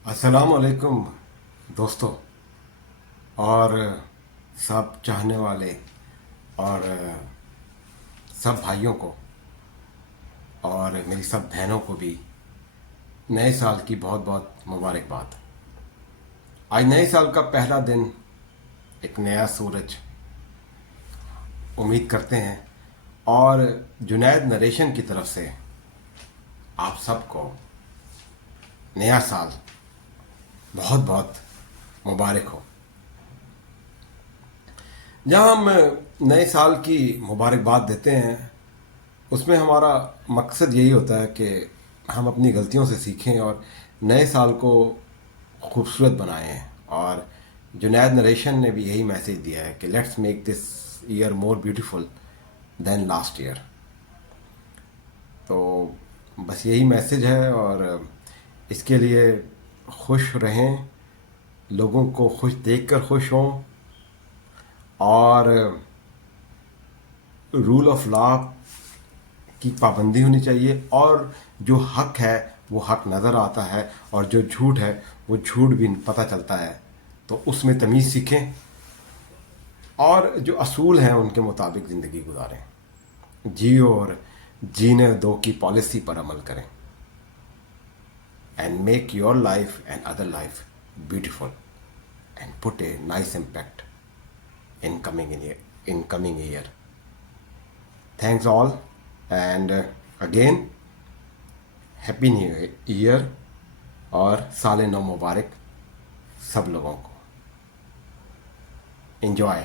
अस्सलाम वालेकुम दोस्तों और सब चाहने वाले और सब भाइयों को और मेरी सब बहनों को भी नए साल की बहुत बहुत मुबारकबाद। आज नए साल का पहला दिन, एक नया सूरज, उम्मीद करते हैं। और जुनैद नरेशन की तरफ से आप सबको नया साल बहुत बहुत मुबारक हो। जब हम नए साल की मुबारकबाद देते हैं, उसमें हमारा मकसद यही होता है कि हम अपनी गलतियों से सीखें और नए साल को खूबसूरत बनाएं। और जुनैद नरेशन ने भी यही मैसेज दिया है कि let's make this year more beautiful then last year. तो बस यही मैसेज है और इसके लिए खुश रहें, लोगों को खुश देखकर खुश हों और रूल ऑफ लॉ की पाबंदी होनी चाहिए। और जो हक है वो हक नज़र आता है और जो झूठ है वो झूठ भी पता चलता है। तो उसमें तमीज़ सीखें और जो असूल हैं उनके मुताबिक ज़िंदगी गुजारें, जियो और जीने दो की पॉलिसी पर अमल करें। And make your life and other life beautiful and put a nice impact in coming year. Thanks all, and again happy new year और साल नौ मुबारक सब लोगों को। enjoy.